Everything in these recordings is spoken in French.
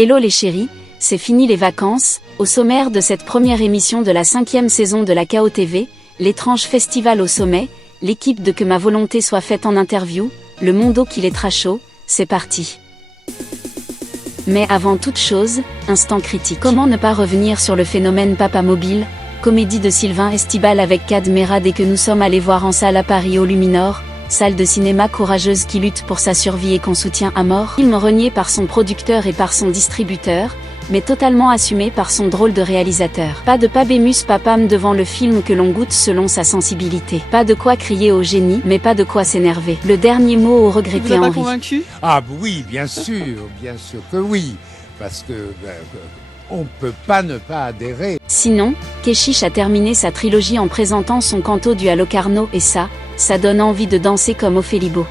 Hello les chéris, c'est fini les vacances. Au sommaire de cette première émission de la 5e saison de la KO TV, l'étrange festival au sommet, l'équipe de Que ma volonté soit faite en interview, le mondo qui les chaud, c'est parti. Mais avant toute chose, instant critique. Comment ne pas revenir sur le phénomène Papa Mobile, comédie de Sylvain Estibal avec Kad Merad et que nous sommes allés voir en salle à Paris au Luminor, salle de cinéma courageuse qui lutte pour sa survie et qu'on soutient à mort. Film renié par son producteur et par son distributeur, mais totalement assumé par son drôle de réalisateur. Pas de Pabémus Papam devant le film que l'on goûte selon sa sensibilité. Pas de quoi crier au génie, mais pas de quoi s'énerver. Le dernier mot au regretté Henri. Vous n'êtes pas convaincu ? Ah oui, bien sûr que oui, parce que on peut pas ne pas adhérer. Sinon, Keshish a terminé sa trilogie en présentant son canto du à Locarno et ça donne envie de danser comme Ophélie Beau.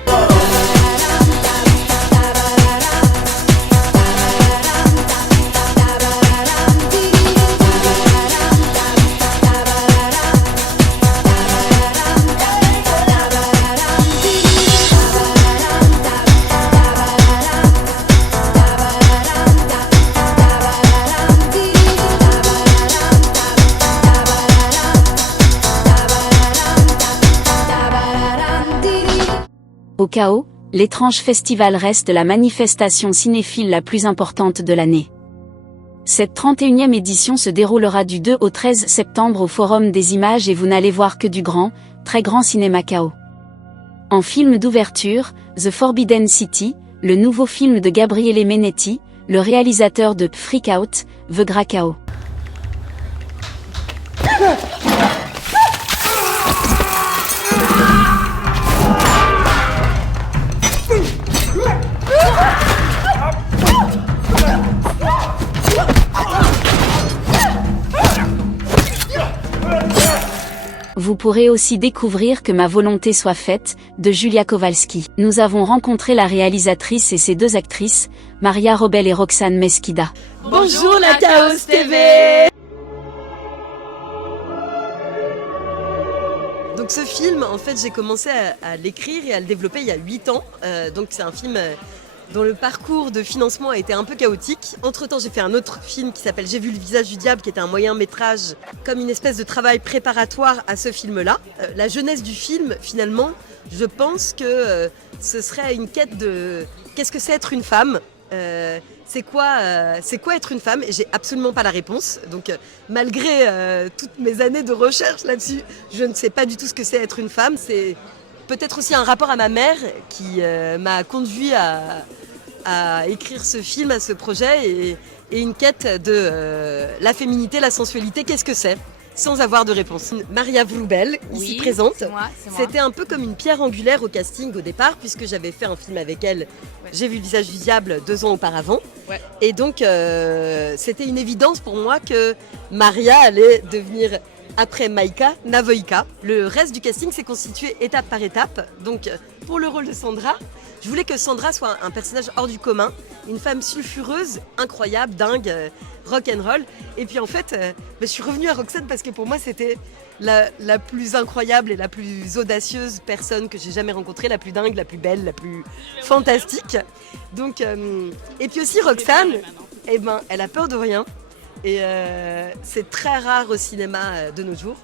Au KO, l'étrange festival reste la manifestation cinéphile la plus importante de l'année. Cette 31e édition se déroulera du 2 au 13 septembre au Forum des Images et vous n'allez voir que du grand, très grand cinéma KO. En film d'ouverture, The Forbidden City, le nouveau film de Gabriele Menetti, le réalisateur de Freak Out, Vegra KO. Vous pourrez aussi découvrir Que ma volonté soit faite, de Julia Kowalski. Nous avons rencontré la réalisatrice et ses deux actrices, Maria Robel et Roxane Mesquida. Bonjour la Chaos TV. Donc ce film, en fait, j'ai commencé à l'écrire et à le développer il y a 8 ans. Donc c'est un film dont le parcours de financement a été un peu chaotique. Entre-temps, j'ai fait un autre film qui s'appelle J'ai vu le visage du diable, qui était un moyen métrage, comme une espèce de travail préparatoire à ce film-là. La jeunesse du film, finalement, je pense que ce serait une quête de qu'est-ce que c'est être une femme. C'est quoi être une femme ? Et j'ai absolument pas la réponse. Donc malgré toutes mes années de recherche là-dessus, je ne sais pas du tout ce que c'est être une femme. C'est peut-être aussi un rapport à ma mère qui m'a conduit à écrire ce film, à ce projet, et une quête de la féminité, la sensualité, qu'est-ce que c'est ? Sans avoir de réponse. Maria Vroubel, ici présente, c'est moi. C'était un peu comme une pierre angulaire au casting au départ, puisque j'avais fait un film avec elle, J'ai vu le visage du diable 2 ans auparavant. Ouais. Et donc, c'était une évidence pour moi que Maria allait devenir, après Maïka, Navoïka. Le reste du casting s'est constitué étape par étape. Donc, pour le rôle de Sandra, je voulais que Sandra soit un personnage hors du commun, une femme sulfureuse, incroyable, dingue, rock'n'roll. Et puis en fait, je suis revenue à Roxane parce que pour moi c'était la plus incroyable et la plus audacieuse personne que j'ai jamais rencontrée, la plus dingue, la plus belle, la plus fantastique. Donc, et puis aussi Roxane, elle a peur de rien. Et c'est très rare au cinéma de nos jours.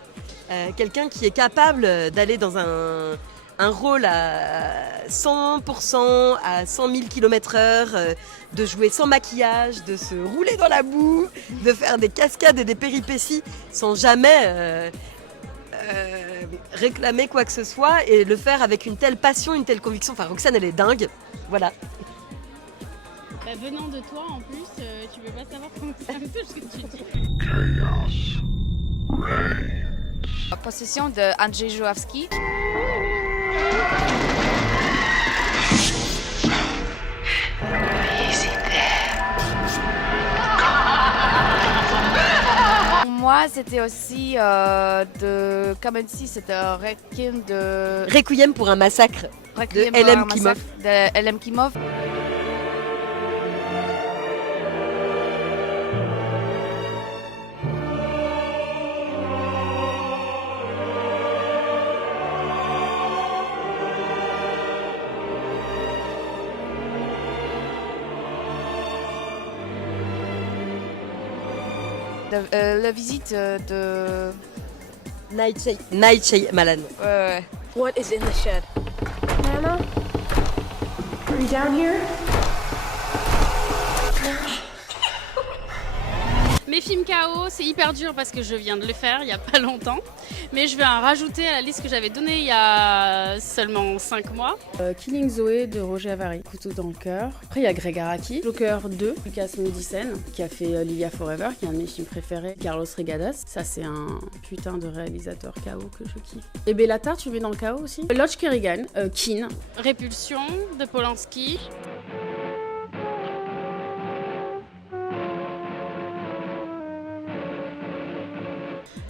Quelqu'un qui est capable d'aller dans un rôle à 100%, à 100 000 km/h, de jouer sans maquillage, de se rouler dans la boue, de faire des cascades et des péripéties sans jamais réclamer quoi que ce soit et le faire avec une telle passion, une telle conviction. Enfin, Roxane, elle est dingue. Voilà. Venant de toi, en plus, tu peux pas savoir comment ça me touche ce que tu dis. Chaos reigns. Possession de Andrzej Żuławski. Pour moi, c'était aussi de Kamenzi, c'était Requiem pour un massacre de LM Klimov. De LM Klimov. la visite de... Night Shyamalan. Ouais. What is in the shed? Nana? Are you down here? Mes films KO, c'est hyper dur parce que je viens de le faire il n'y a pas longtemps. Mais je vais en rajouter à la liste que j'avais donnée il y a seulement 5 mois. Killing Zoe de Roger Avary, Couteau dans le cœur. Après il y a Greg Araki, Joker 2, Lucas Moodysson qui a fait Lilia Forever, qui est un de mes films préférés, Carlos Regadas. Ça c'est un putain de réalisateur KO que je kiffe. Et Bellatar, tu le mets dans le KO aussi. Lodge Kerrigan, Keen. Répulsion de Polanski.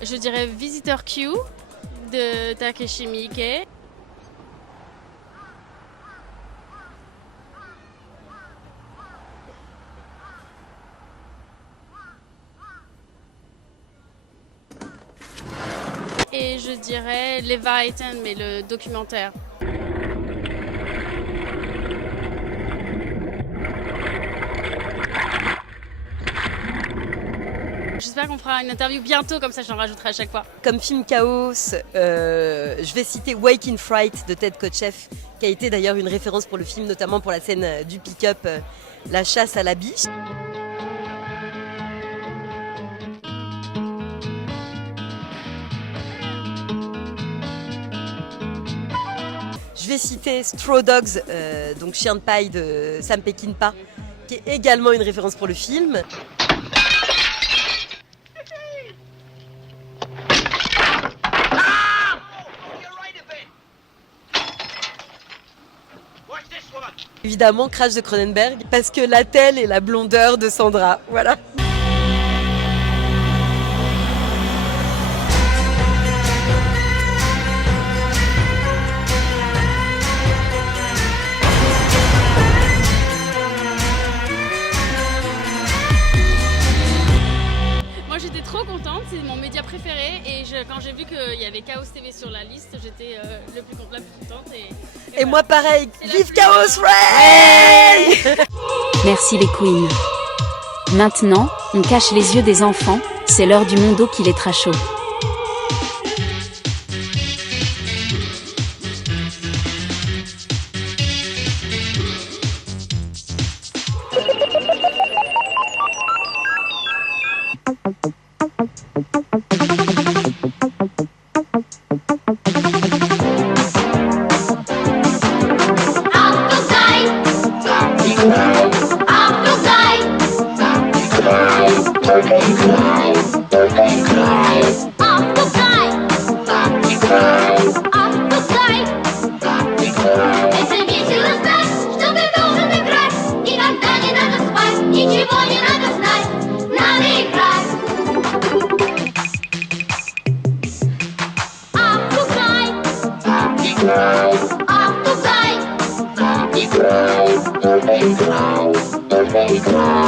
Je dirais Visitor Q de Takeshi Miike. Et je dirais Leviathan, mais le documentaire. J'espère qu'on fera une interview bientôt, comme ça j'en rajouterai à chaque fois. Comme film Chaos, je vais citer Wake in Fright de Ted Kotcheff, qui a été d'ailleurs une référence pour le film, notamment pour la scène du pick-up, la chasse à la biche. Je vais citer Straw Dogs, donc Chien de paille de Sam Peckinpah, qui est également une référence pour le film. Évidemment, Crash de Cronenberg, parce que l'attelle est la blondeur de Sandra. Voilà. Moi j'étais trop contente, c'est mon média préféré et quand j'ai vu qu'il y avait Chaos TV sur la liste, j'étais la plus contente. Et moi pareil, vive Chaos Ray! Merci les queens. Maintenant, on cache les yeux des enfants, c'est l'heure du mondo qui les trash chaud. Cry.